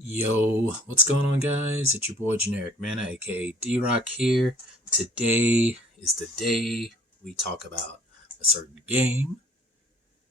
Yo, what's going on, guys? It's your boy Generic Mana, aka D-Rock here. Today is the day we talk about a certain game.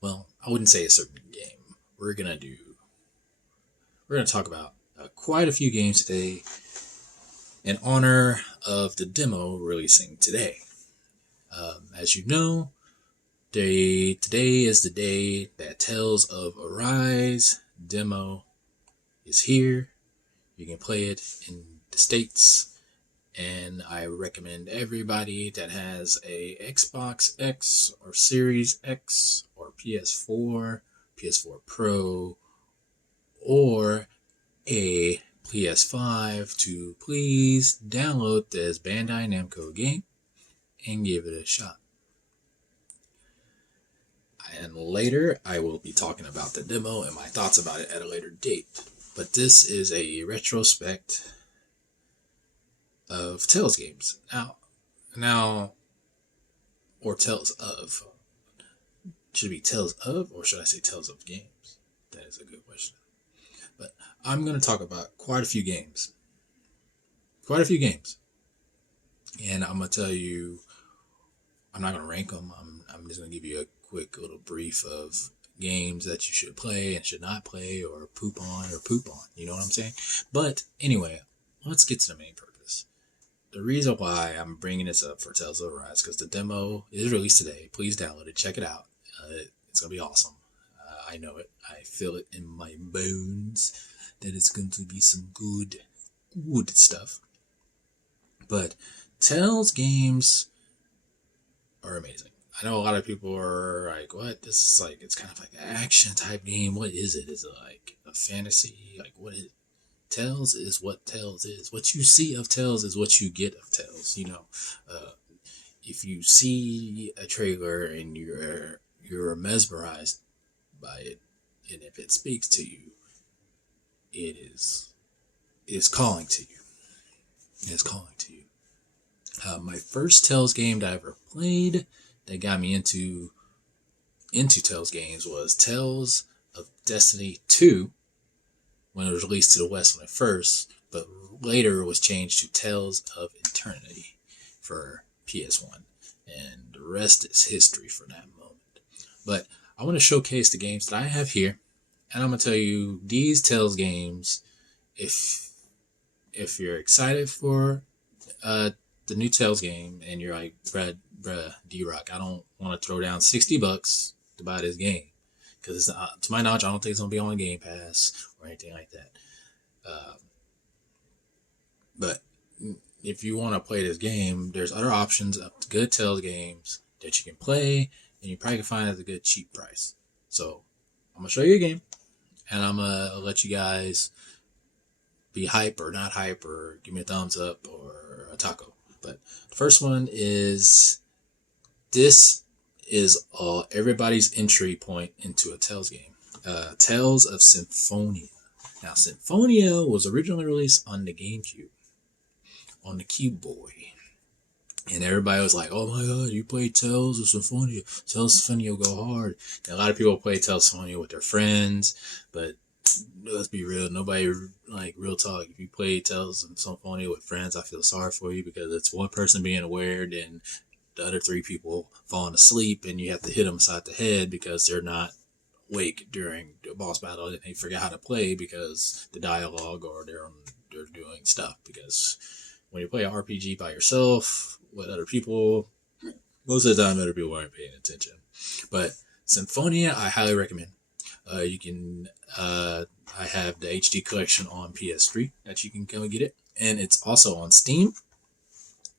Well, I wouldn't say a certain game. We're gonna talk about quite a few games today in honor of the demo releasing today. As you know, today is the day that Tales of Arise demo is here. You can play it in the States, and I recommend everybody that has a Xbox X or Series X or PS4, PS4 Pro, or a PS5 to please download this Bandai Namco game and give it a shot. And later, I will be talking about the demo and my thoughts about it at a later date. But this is a retrospect of Tales games. Now, or Tales of. Should it be Tales of, or should I say Tales of games? That is a good question. But I'm going to talk about quite a few games. And I'm going to tell you, I'm not going to rank them. I'm just going to give you a quick little brief of games that you should play and should not play, or poop on or poop on. You know what I'm saying? But anyway, let's get to the main purpose. The reason why I'm bringing this up for Tales of Arise, because the demo is released today. Please download it. Check it out. It's going to be awesome. I know it. I feel it in my bones that it's going to be some good stuff. But Tales games are amazing. I know a lot of people are like, what? This is like, it's kind of like an action type game. What is it? Is it like a fantasy? Like, what is it? Tales is what Tales is. What you see of Tales is what you get of Tales. If you see a trailer and you're mesmerized by it, and if it speaks to you, it is calling to you. It is calling to you. My first Tales game that I ever played that got me into Tales games was Tales of Destiny 2, when it was released to the West when it first, but later it was changed to Tales of Eternity for PS1. And the rest is history for that moment. But I want to showcase the games that I have here, and I'm going to tell you these Tales games, if you're excited for the new Tales game and you're like, bruh, D-Rock, I don't want to throw down $60 to buy this game. Because to my knowledge, I don't think it's going to be on Game Pass or anything like that. But if you want to play this game, there's other options of good Tales games that you can play, and you probably can find at a good cheap price. So I'm going to show you a game, and I'm going to let you guys be hype or not hype, or give me a thumbs up or a taco. But the first one is, this is everybody's entry point into a Tales game. Tales of Symphonia. Now, Symphonia was originally released on the GameCube, on the Cube Boy. And everybody was like, oh my god, you play Tales of Symphonia. Tales of Symphonia will go hard. And a lot of people play Tales of Symphonia with their friends, but let's be real, nobody, like, real talk, if you play Tales of Symphonia with friends, I feel sorry for you, because it's one person being aware, and the other three people falling asleep, and you have to hit them side the head because they're not awake during the boss battle and they forgot how to play because the dialogue, or they're doing stuff. Because when you play an RPG by yourself with other people, most of the time other people aren't paying attention. But Symphonia, I highly recommend. You can, I have the HD collection on PS3 that you can go get it, and it's also on Steam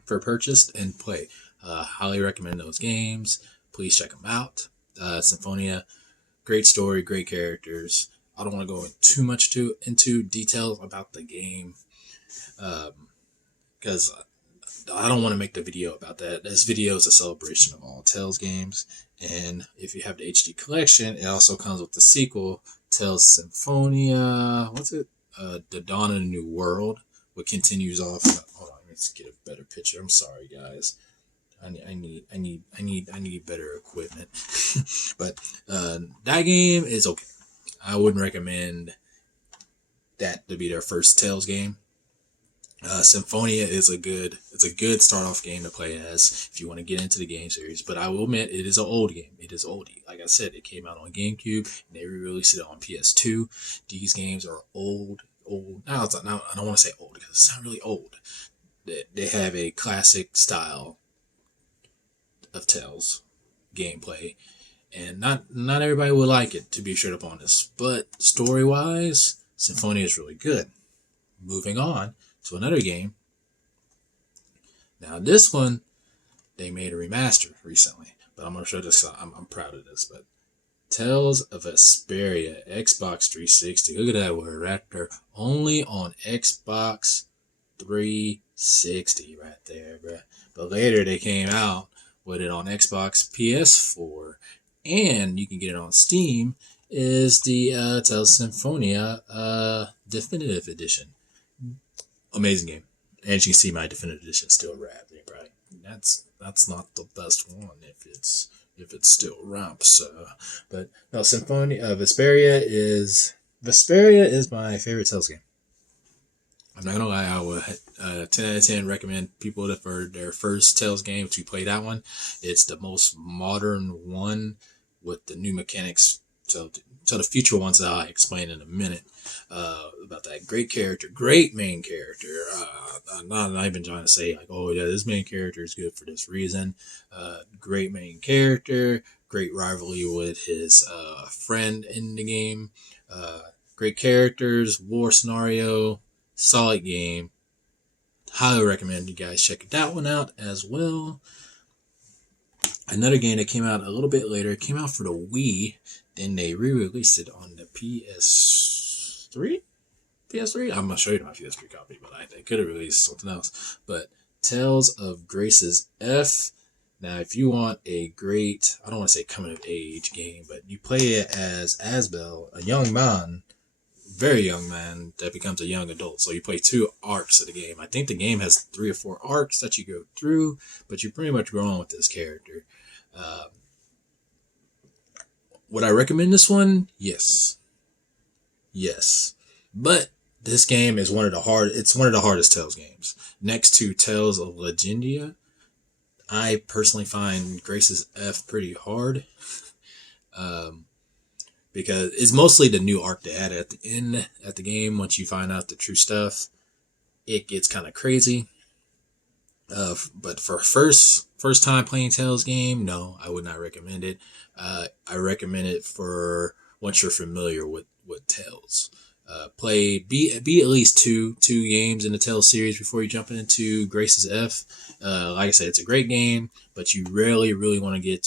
for purchase and play. Highly recommend those games. Please check them out. Symphonia, great story, great characters. I don't want to go too much into details about the game, because I don't want to make the video about that. This video is a celebration of all Tales games. And if you have the HD collection, it also comes with the sequel, Tales Symphonia. What's it? The Dawn of the New World, what continues off. Hold on, let's get a better picture. I'm sorry, guys. I need better equipment. But that game is okay. I wouldn't recommend that to be their first Tales game. Symphonia is a good start off game to play as if you want to get into the game series. But I will admit it is an old game. It is oldie. Like I said, it came out on GameCube and they re-released it on PS2. These games are old. Now I don't want to say old because it's not really old. They have a classic style of Tales gameplay, and not everybody will like it, to be straight up honest. But story wise, Symphonia is really good. Moving on to another game. Now this one, they made a remaster recently, but I'm gonna show this. I'm proud of this. But Tales of Vesperia, Xbox 360. Look at that word right there. Only on Xbox 360 right there, bro. But later they came out with it on Xbox PS4, and you can get it on Steam. Is the Tales Symphonia Definitive Edition. Amazing game. And you can see my Definitive Edition still wrapped. Right? That's not the best one if it's still wrapped. So, but no, Symphonia Vesperia is my favorite Tales game. I'm not gonna lie, I would 10 out of 10 recommend people that for their first Tales game to play that one. It's the most modern one with the new mechanics. So the future ones that I'll explain in a minute about that great character, great main character. I'm not even trying to say like, oh yeah, this main character is good for this reason. Great main character, great rivalry with his friend in the game. Great characters, war scenario, solid game. Highly recommend you guys check that one out as well. Another game that came out a little bit later, it came out for the Wii, then they re-released it on the PS3? I'm going to show you my PS3 copy, but they could have released something else. But Tales of Grace's F. Now, if you want a great, I don't want to say coming of age game, but you play it as Asbel, a young man, very young man that becomes a young adult. So you play 2 arcs of the game. I think the game has 3 or 4 arcs that you go through, but you pretty much grow on with this character. Would I recommend this one? Yes. But this game is one of the hardest Tales games. Next to Tales of Legendia, I personally find Grace's F pretty hard. Because it's mostly the new arc they add at the end at the game. Once you find out the true stuff, it gets kind of crazy. But for first time playing Tales game, no, I would not recommend it. I recommend it for once you're familiar with Tales. Be at least two games in the Tales series before you jump into Grace's F. Like I said, it's a great game, but you rarely really want to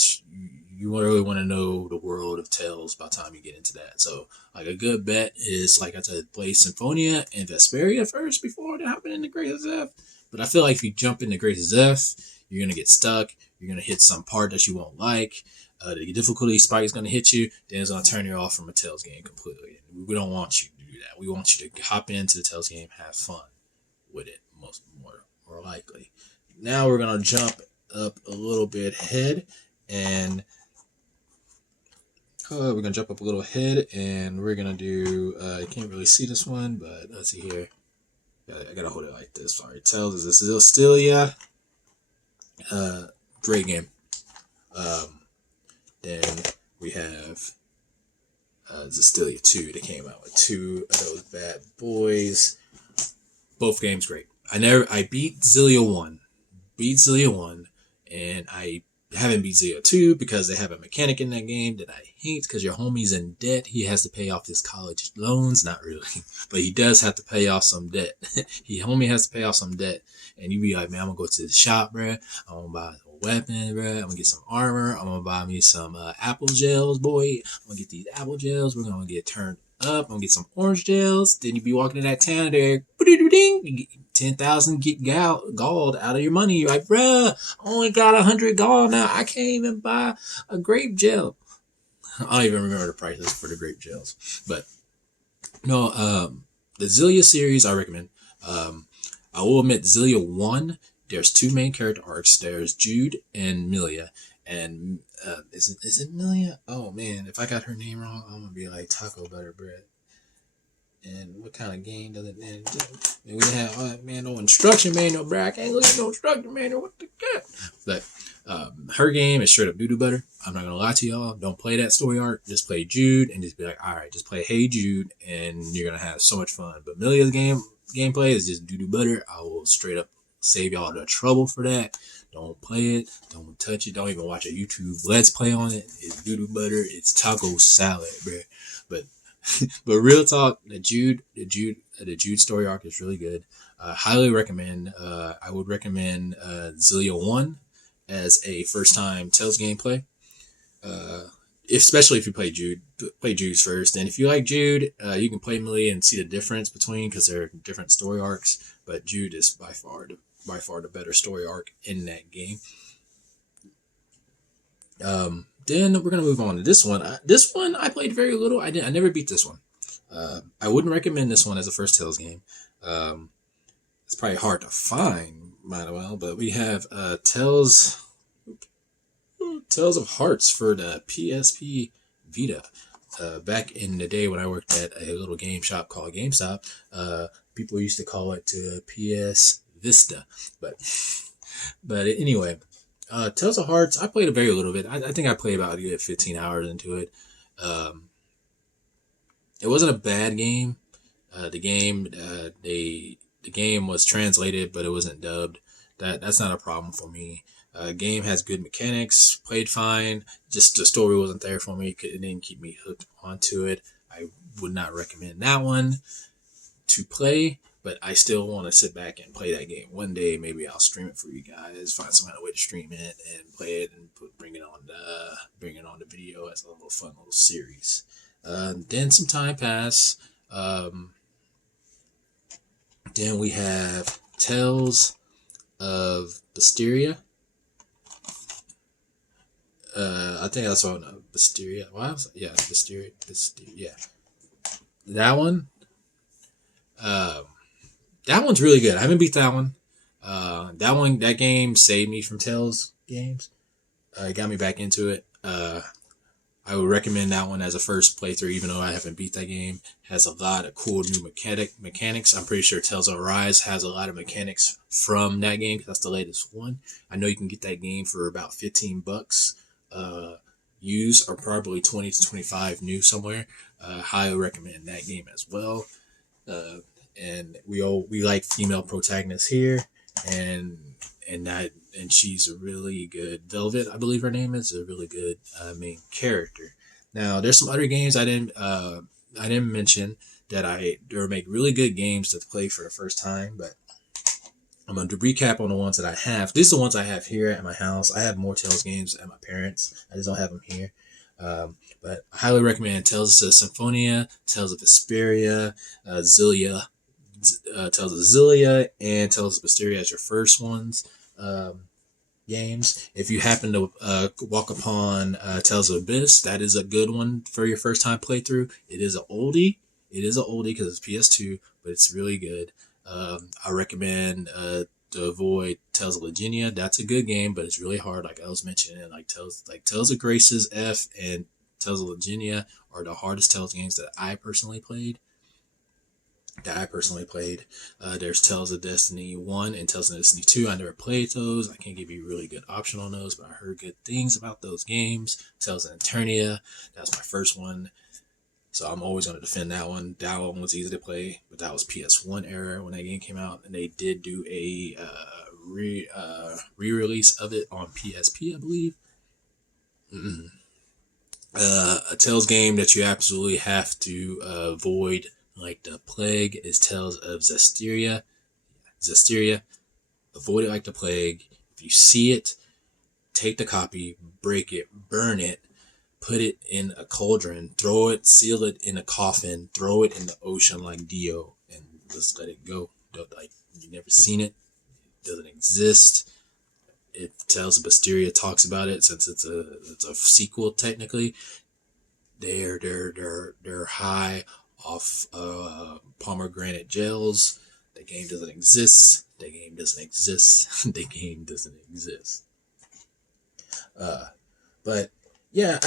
you really want to know the world of Tales by the time you get into that. So, like a good bet is, like I said, play Symphonia and Vesperia first before hopping into Grace's F. But I feel like if you jump into Grace's F, you're gonna get stuck. You're gonna hit some part that you won't like. The difficulty spike is gonna hit you. Then it's gonna turn you off from a Tales game completely. We don't want you to do that. We want you to hop into the Tales game, have fun with it. More likely. Now we're gonna jump up a little bit ahead and. We're going to jump up a little ahead and we're going to do, you can't really see this one, but let's see here. I got to hold it like this. Sorry. Tales is Zelia. Great game. Then we have Zestilia 2. They came out with 2 of those bad boys. Both games great. I beat Zelia 1. And I haven't beat Zelia 2 because they have a mechanic in that game that I hate because your homie's in debt. He has to pay off his college loans. Not really, but he does have to pay off some debt. Homie has to pay off some debt. And you be like, man, I'm going to go to the shop, bro. I'm going to buy a weapon, bro. I'm going to get some armor. I'm going to buy me some apple gels, boy. I'm going to get these apple gels. We're going to get turned up. I'm going to get some orange gels. Then you be walking in that town there. You get 10,000 get galled out of your money. You're like, bruh, I only got 100 gall now. I can't even buy a grape gel. I don't even remember the prices for the grape gels. But no, the Zelia series I recommend. I will admit, Zelia 1, there's 2 main character arcs. There's Jude and Milia. And is it Milia? Oh man, if I got her name wrong, I'm gonna be like Taco Butter Bread. And what kind of game does it then do? We have no instruction manual, bro. I can't look at no instruction manual. What the heck? But her game is straight up doo-doo butter. I'm not gonna lie to y'all. Don't play that story arc. Just play Jude and just be like, all right, just play Hey Jude, and you're gonna have so much fun. But Millia's gameplay is just doo-doo butter. I will straight up save y'all the trouble for that. Don't play it. Don't touch it. Don't even watch a YouTube Let's Play on it. It's doo-doo butter. It's taco salad, bro. But real talk, the Jude story arc is really good. Highly recommend. I would recommend Zelia 1 as a first time Tales gameplay. Especially if you play Jude's first. And if you like Jude, you can play Millie and see the difference between, because they're different story arcs. But Jude is by far the better story arc in that game. Then we're gonna move on to this one. This one I played very little. I never beat this one. I wouldn't recommend this one as a first Tales game. It's probably hard to find, might as well. But we have Tales of Hearts for the PSP Vita. Back in the day when I worked at a little game shop called GameStop, people used to call it PS Vista. But anyway, Tales of Hearts, I played a very little bit. I think I played about 15 hours into it. It wasn't a bad game. The game was translated, but it wasn't dubbed. That's not a problem for me. Game has good mechanics, played fine. Just the story wasn't there for me. It didn't keep me hooked onto it. I would not recommend that one to play, but I still want to sit back and play that game. One day, maybe I'll stream it for you guys. Find some kind of way to stream it and play it and bring it on the video as a little fun little series. Then some time passed. Then we have Tales of Vesperia. I think that's what Vesperia. Vesperia. Yeah, that one. That one's really good. I haven't beat that one. That game saved me from Tales games. It got me back into it. I would recommend that one as a first playthrough, even though I haven't beat that game. It has a lot of cool new mechanics. I'm pretty sure Tales of Arise has a lot of mechanics from that game, because that's the latest one. I know you can get that game for about $15 used, or probably 20 to 25 new somewhere. Highly recommend that game as well. And we like female protagonists here, and she's a really good, Velvet, I believe her name is, a really good main character. Now there's some other games I didn't mention that they make really good games to play for the first time, but I'm going to recap on the ones that I have. These are the ones I have here at my house. I have more Tales games at my parents'. I just don't have them here. But I highly recommend Tales of Symphonia, Tales of Vesperia, Zelia, Tales of Zelia, and Tales of Mysterio as your first ones. Games. If you happen to walk upon Tales of Abyss, that is a good one for your first time playthrough. It is an oldie. Because it's PS2, but it's really good. I recommend to avoid Tales of Leginia. That's a good game, but it's really hard, like I was mentioning. Tales of Graces F and Tales of Leginia are the hardest Tales games that I personally played. There's Tales of Destiny 1 and Tales of Destiny 2. I never played those. I can't give you a really good option on those, but I heard good things about those games. Tales of Eternia, that's my first one, so I'm always going to defend that one. That one was easy to play, but that was PS1 era when that game came out, and they did do a re-release of it on PSP, I believe. A Tales game that you absolutely have to avoid like the plague is Tales of Zestiria. Avoid it like the plague. If you see it, take the copy, break it, burn it, put it in a cauldron, throw it, seal it in a coffin, throw it in the ocean like Dio, and just let it go. Like, you never seen it, doesn't exist. It Tales of Vesperia talks about it, since it's a sequel technically. They're high off pomegranate gels. The game doesn't exist. The game doesn't exist. But yeah,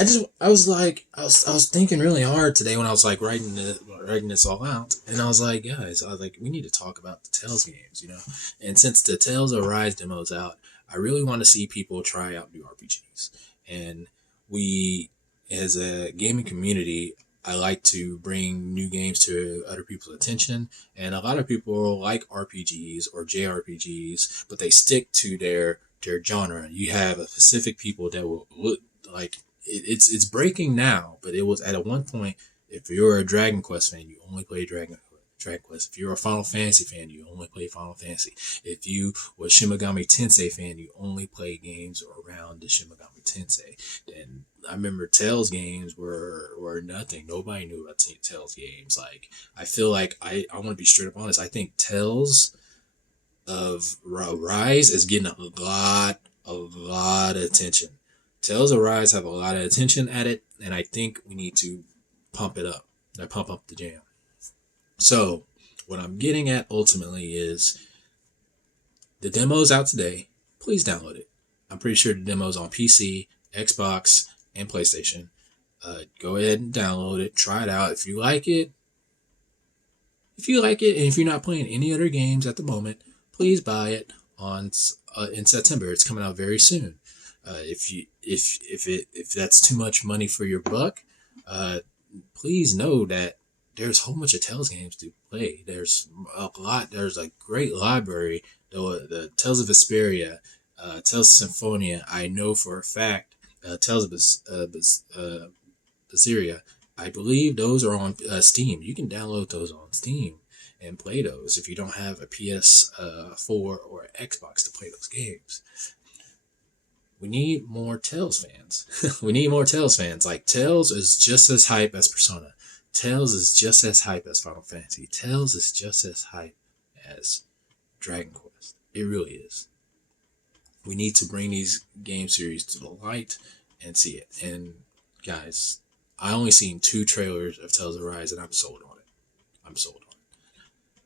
I was thinking really hard today when I was like writing this all out, and I was like, guys, I was like, we need to talk about the Tales games, you know. And since the Tales of Rise demo's out, I really want to see people try out new RPGs, and we, as a gaming community, I like to bring new games to other people's attention, and a lot of people like RPGs or JRPGs, but they stick to their genre. You have a specific people that will look like it's breaking now, but it was at one point. If you're a Dragon Quest fan, you only play Dragon Quest. If you're a Final Fantasy fan, you only play Final Fantasy. If you were a Shimigami Tensei fan, you only play games around the Shimigami Tensei. And I remember Tales games were nothing. Nobody knew about Tales games. Like I feel like I want to be straight up honest. I think Tales of Rise is getting a lot of attention. Tales of Rise have a lot of attention at it, and I think we need to pump it up. Pump up the jam. So, what I'm getting at ultimately is the demo's out today. Please download it. I'm pretty sure the demo's on PC, Xbox, and PlayStation. Go ahead and download it. Try it out. If you like it, and if you're not playing any other games at the moment, please buy it on in September. It's coming out very soon. If that's too much money for your buck, please know that there's a whole bunch of Tales games to play. There's a lot. There's a great library. The Tales of Vesperia, Tales of Symphonia. I know for a fact. Tales of Zelia. I believe those are on Steam. You can download those on Steam and play those if you don't have a PS4 or Xbox to play those games. We need more Tales fans. We need more Tales fans. Like, Tales is just as hype as Persona. Tales is just as hype as Final Fantasy. Tales is just as hype as Dragon Quest. It really is. We need to bring these game series to the light and see it. And guys, I only seen 2 trailers of Tales of Rise, and I'm sold on it. I'm sold on it.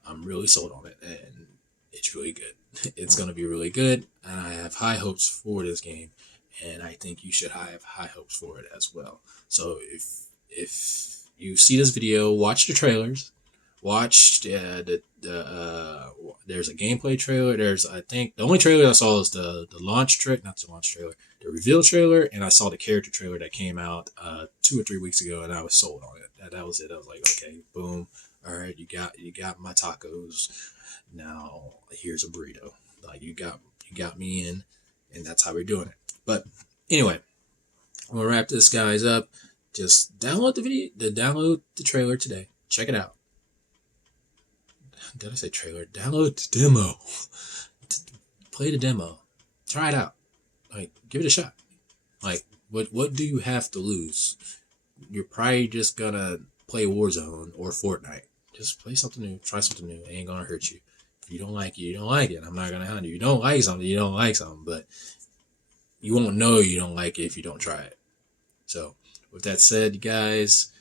I'm really sold on it, and it's really good. It's going to be really good, and I have high hopes for this game, and I think you should have high hopes for it as well. So if you see this video, watch the trailers. Watch there's a gameplay trailer. I think the only trailer I saw is the launch trailer, not the launch trailer, the reveal trailer, and I saw the character trailer that came out 2 or 3 weeks ago, and I was sold on it. That was it. I was like, okay, boom, all right, you got my tacos. Now here's a burrito. Like you got me in, and that's how we're doing it. But anyway, I'm gonna wrap this guys up. Just download download the trailer today. Check it out. Did I say trailer? Download the demo. Play the demo. Try it out. Like, give it a shot. Like, what do you have to lose? You're probably just gonna play Warzone or Fortnite. Just play something new. Try something new. It ain't gonna hurt you. If you don't like it, you don't like it. I'm not gonna hound you. You don't like something, you don't like something. But you won't know you don't like it if you don't try it. So, with that said, you guys,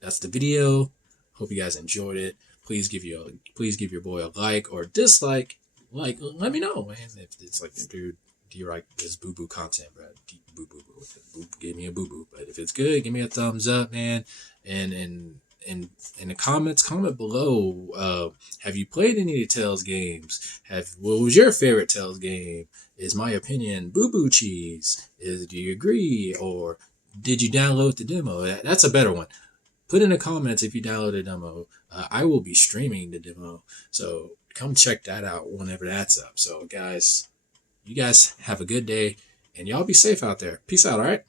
that's the video. Hope you guys enjoyed it. Please give your boy a like or dislike. Like, let me know, man. If it's like, dude, do you like this boo boo content, bro? Boo boo boo. Give me a boo boo. But if it's good, give me a thumbs up, man. And in the comments, comment below. Have you played any of the Tales games? What was your favorite Tales game? Is my opinion boo boo cheese? Do you agree, or did you download the demo? That's a better one. Put in the comments if you downloaded the demo. I will be streaming the demo, so come check that out whenever that's up. So, guys, you guys have a good day, and y'all be safe out there. Peace out, all right?